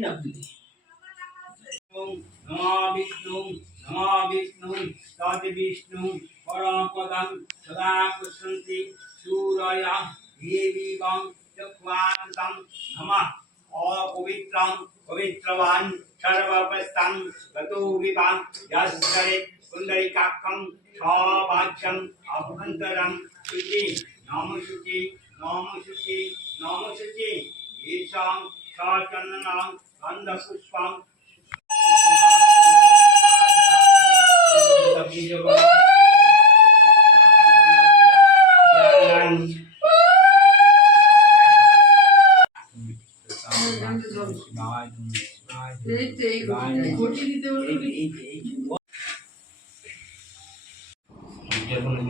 వినప్పుడు నమా విష్ణు నమా విష్ణు తద్ విష్ణు పరపదం సదా పుష్యంతి సూరయ దేవీవం చక్వాంతం నమ अपवित्रं, पवित्रवान् सर्वपस्तं गतो विवां यस्करे पुण्डरीकाक्षं स्वाभाष्यम् अभ्यन्तरं शुचि नाम शुचि नाम शुचि नाम शुचि येषां ঈশাং সচন্দনাং গন্ধপুষ্পং এই তো এই ঘটি দিতে বললো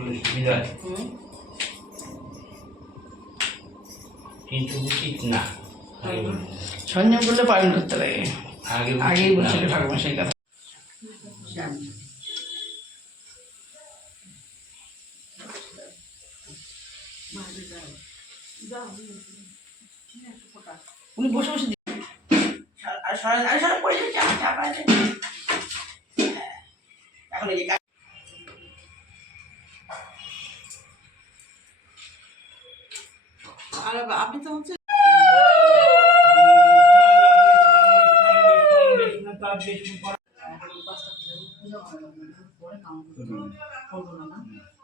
হুম কিন্তু উচিত না সঞ্জয় করলে পালন করতে লাগে। আগেই বলছিল ঠাকুমা সেই কথা। উনি বসে বসে আর সারা আর সারা পড়ে যাচ্ছে আমার চাপ আছে। এখন এই যে আর আপনি তো হচ্ছে না না।